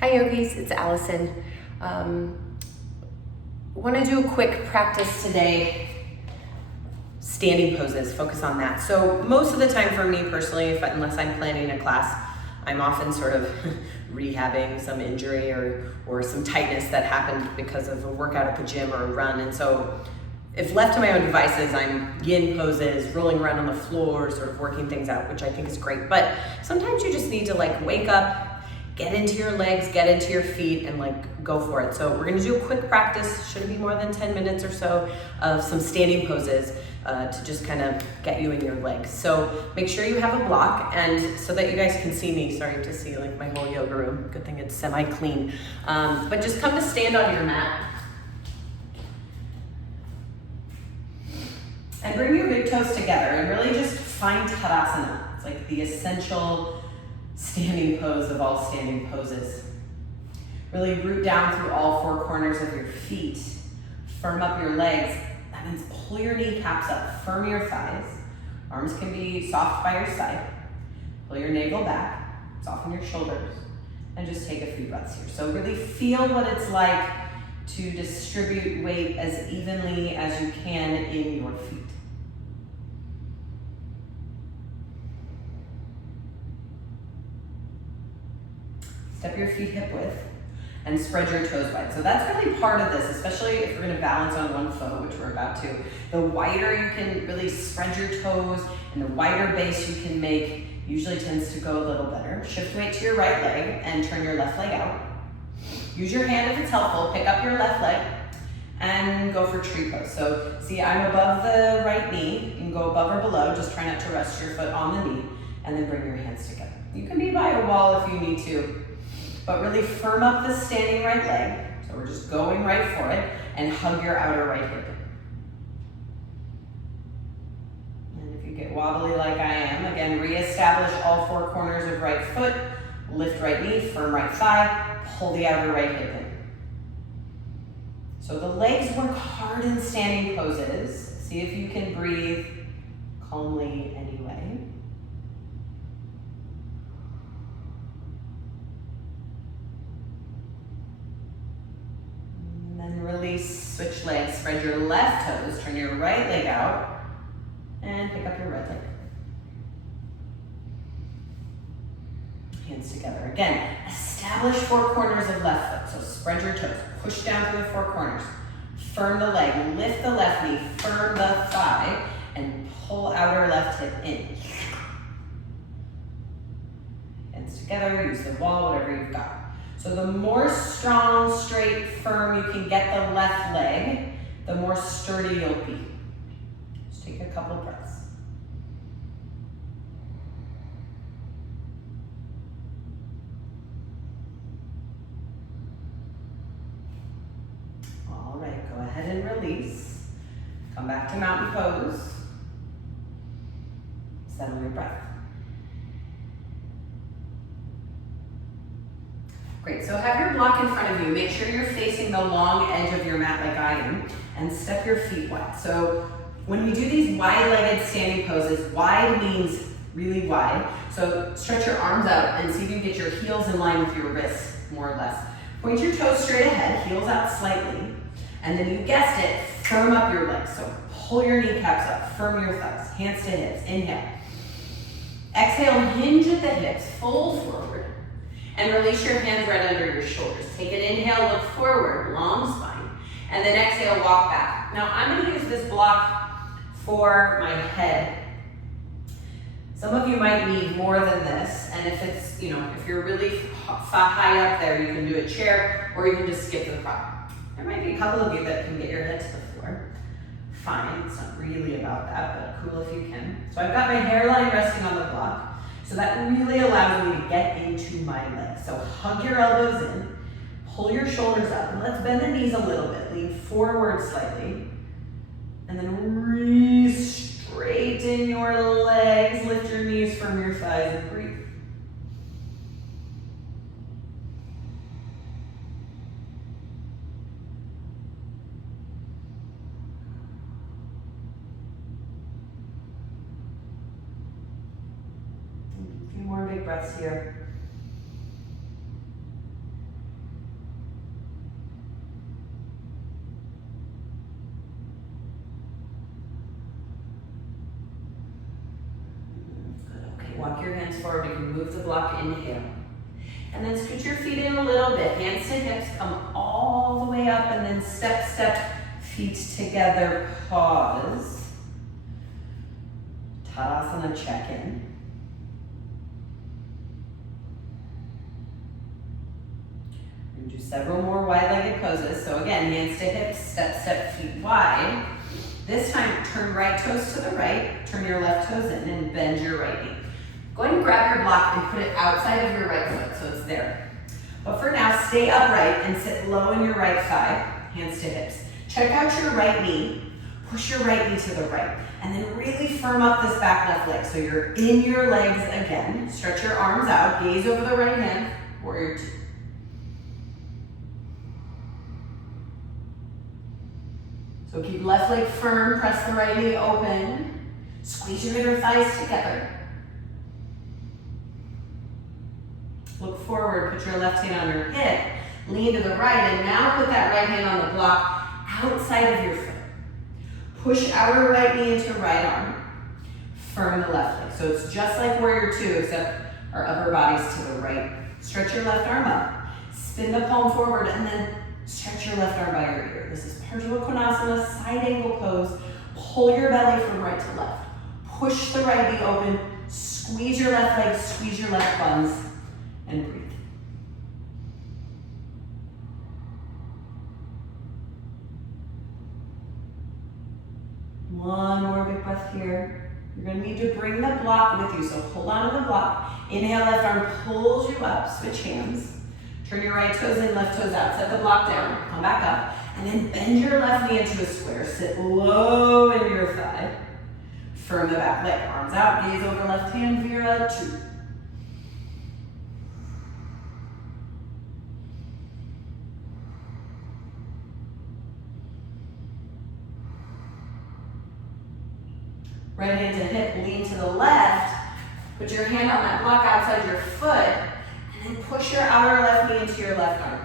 Hi yogis, it's Allison. Want to do a quick practice today. Standing poses, focus on that. So most of the time for me personally, unless I'm planning a class, I'm often sort of rehabbing some injury or some tightness that happened because of a workout at the gym or a run. And so if left to my own devices, I'm yin poses, rolling around on the floor, sort of working things out, which I think is great. But sometimes you just need to wake up, get into your legs, get into your feet, and go for it. So we're gonna do a quick practice, shouldn't be more than 10 minutes or so, of some standing poses to just kind of get you in your legs. So make sure you have a block, and so that you guys can see me, sorry to see my whole yoga room, good thing it's semi-clean. But just come to stand on your mat. And bring your big toes together and really just find Tadasana. It's like the essential standing pose of all standing poses. Really root down through all four corners of your feet. Firm up your legs. That means pull your kneecaps up, firm your thighs. Arms can be soft by your side. Pull your navel back, soften your shoulders, and just take a few breaths here. So really feel what it's like to distribute weight as evenly as you can in your feet. Step your feet hip width and spread your toes wide. So that's really part of this, especially if you're gonna balance on one foot, which we're about to. The wider you can really spread your toes and the wider base you can make usually tends to go a little better. Shift weight to your right leg and turn your left leg out. Use your hand if it's helpful, pick up your left leg and go for tree pose. So see, I'm above the right knee. You can go above or below, just try not to rest your foot on the knee and then bring your hands together. You can be by a wall if you need to, but really firm up the standing right leg. So we're just going right for it and hug your outer right hip. And if you get wobbly like I am, again, reestablish all four corners of right foot, lift right knee, firm right thigh, pull the outer right hip in. So the legs work hard in standing poses. See if you can breathe calmly anyway. Release, switch legs, spread your left toes, turn your right leg out, and pick up your right leg. Hands together. Again, establish four corners of left foot, so spread your toes, push down through the four corners, firm the leg, lift the left knee, firm the thigh, and pull outer left hip in. Hands together, use the wall, whatever you've got. So the more strong, straight, firm you can get the left leg, the more sturdy you'll be. Just take a couple breaths. All right, go ahead and release. Come back to mountain pose. Settle your breath. Great, so have your block in front of you. Make sure you're facing the long edge of your mat like I am, and step your feet wide. So when we do these wide-legged standing poses, wide means really wide. So stretch your arms out and see if you can get your heels in line with your wrists, more or less. Point your toes straight ahead, heels out slightly, and then you guessed it, firm up your legs. So pull your kneecaps up, firm your thighs, hands to hips, inhale. Exhale, hinge at the hips, fold forward. And release your hands right under your shoulders. Take an inhale, look forward, long spine. And then exhale, walk back. Now I'm gonna use this block for my head. Some of you might need more than this. And if it's, if you're really high up there, you can do a chair or you can just skip the prop. There might be a couple of you that can get your head to the floor. Fine, it's not really about that, but cool if you can. So I've got my hairline resting on the block. So that really allows me to get into my legs. So hug your elbows in, pull your shoulders up, and let's bend the knees a little bit. Lean forward slightly, and then re-straighten your legs. Lift your knees from your thighs and breathe. More big breaths here. walk your hands forward. You can move the block, inhale. And then scoot your feet in a little bit. Hands to hips, come all the way up, and then step, step, feet together, pause. Tadasana, check in. And do several more wide-legged poses. So again, hands to hips, step, step, feet wide. This time, turn right toes to the right, turn your left toes in, and bend your right knee. Go ahead and grab your block and put it outside of your right foot, so it's there. But for now, stay upright and sit low in your right thigh, hands to hips. Check out your right knee, push your right knee to the right, and then really firm up this back left leg. So you're in your legs again. Stretch your arms out, gaze over the right hand, warrior two. So keep left leg firm, press the right knee open, squeeze your inner thighs together. Look forward, put your left hand on your hip, lean to the right, and now put that right hand on the block outside of your foot. Push outer right knee into right arm, firm the left leg. So it's just like warrior two, except our upper body's to the right. Stretch your left arm up, spin the palm forward, and then stretch your left arm by your ear. This is Urdhva Konasana, side angle pose. Pull your belly from right to left. Push the right knee open, squeeze your left leg, squeeze your left buns, and breathe. One more big breath here. You're going to need to bring the block with you, so hold on to the block. Inhale, left arm pulls you up, switch hands. Turn your right toes in, left toes out. Set the block down, come back up, and then bend your left knee into a square. Sit low in your thigh. Firm the back leg, arms out, gaze over left hand, Vira, two. Right hand to hip, lean to the left. Put your hand on that block outside your foot, and then push your outer left knee into your left arm.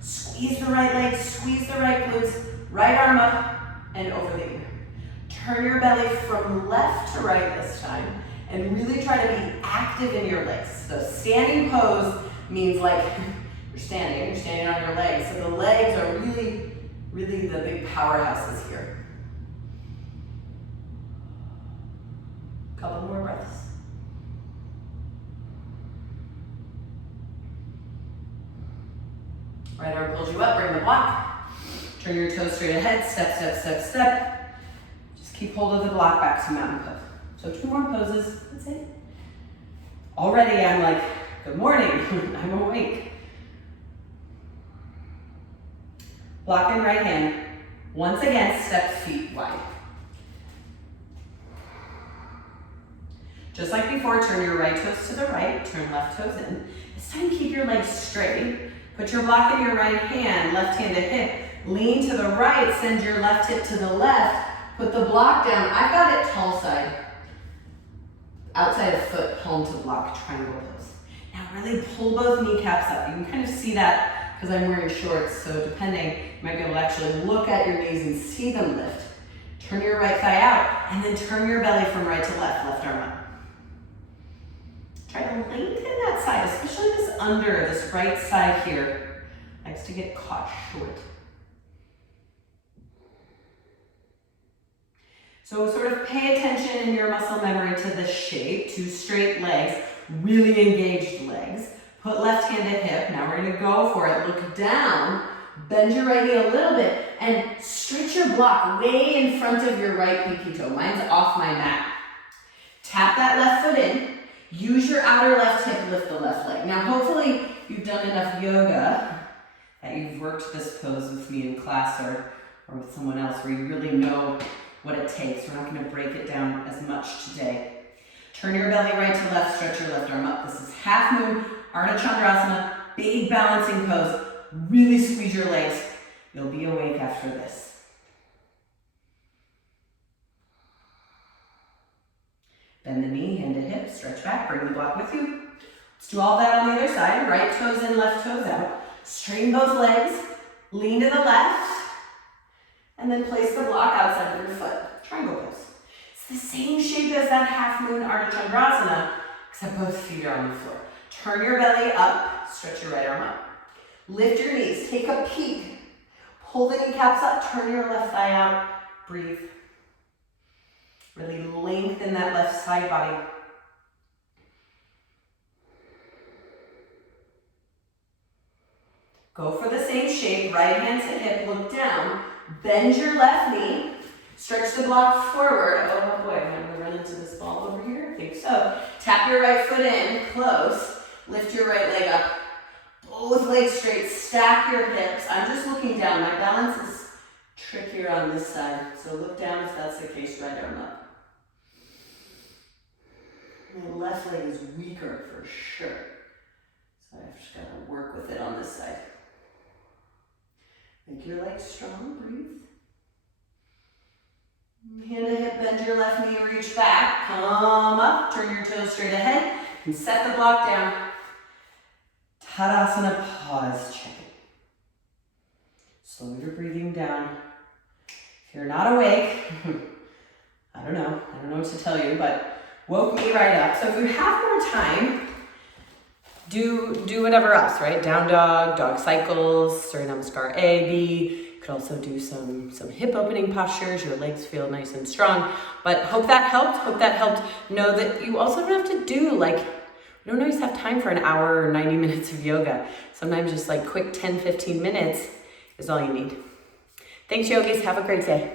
Squeeze the right leg, squeeze the right glutes, right arm up and over the ear. Turn your belly from left to right this time, and really try to be active in your legs. So standing pose means like you're standing on your legs. So the legs are really, really the big powerhouses here. Couple more breaths. Right arm pulls you up, bring the block. Turn your toes straight ahead, step, step, step, step. Just keep hold of the block back to mountain pose. So 2 more poses, that's it. Already I'm like, good morning, I'm awake. Block in right hand. Once again, step feet wide. Just like before, turn your right toes to the right, turn left toes in. This time keep your legs straight. Put your block in your right hand, left hand to hip. Lean to the right, send your left hip to the left. Put the block down. I've got it tall side. Outside of foot, palm to block, triangle pose. Now really pull both kneecaps up. You can kind of see that because I'm wearing shorts, so depending, you might be able to actually look at your knees and see them lift. Turn your right thigh out, and then turn your belly from right to left arm up. Try to lengthen that side, especially this under, this right side here. Likes to get caught short. So sort of pay attention in your muscle memory to the shape. 2 straight legs, really engaged legs. Put left hand at hip. Now we're gonna go for it. Look down, bend your right knee a little bit, and stretch your block way in front of your right pinky toe. Mine's off my mat. Tap that left foot in. Use your outer left hip, lift the left leg. Now hopefully you've done enough yoga that you've worked this pose with me in class or with someone else where you really know what it takes. We're not going to break it down as much today. Turn your belly right to left, stretch your left arm up. This is half moon, Ardha Chandrasana, big balancing pose. Really squeeze your legs. You'll be awake after this. Bend the knee, hand to hip, stretch back, bring the block with you. Let's do all that on the other side. Right toes in, left toes out. Straighten both legs, lean to the left, and then place the block outside of your foot. Triangle pose. It's the same shape as that half moon Ardha Chandrasana, except both feet are on the floor. Turn your belly up, stretch your right arm up. Lift your knees, take a peek. Pull the kneecaps up, turn your left thigh out, breathe. Really lengthen that left side body. Go for the same shape, right hand to hip, look down, bend your left knee, stretch the block forward. Oh boy, I'm gonna run into this ball over here, I think so. Tap your right foot in, close, lift your right leg up, both legs straight, stack your hips. I'm just looking down, my balance is trickier on this side, so look down if that's the case, right arm up. My left leg is weaker for sure, so I've just gotta work with it on this side. Make your legs strong, breathe. Hand to hip, bend your left knee, reach back, come up, turn your toes straight ahead, and set the block down. Tadasana, pause, check it. Slow your breathing down. If you're not awake, I don't know what to tell you, but woke me right up. So if you have more time, do whatever else, right? Down dog, dog cycles, Surya Namaskar A, B. You could also do some hip opening postures. Your legs feel nice and strong. But hope that helped. Know that you also don't have to do we don't always have time for an hour or 90 minutes of yoga. Sometimes just quick 10, 15 minutes is all you need. Thanks, yogis. Have a great day.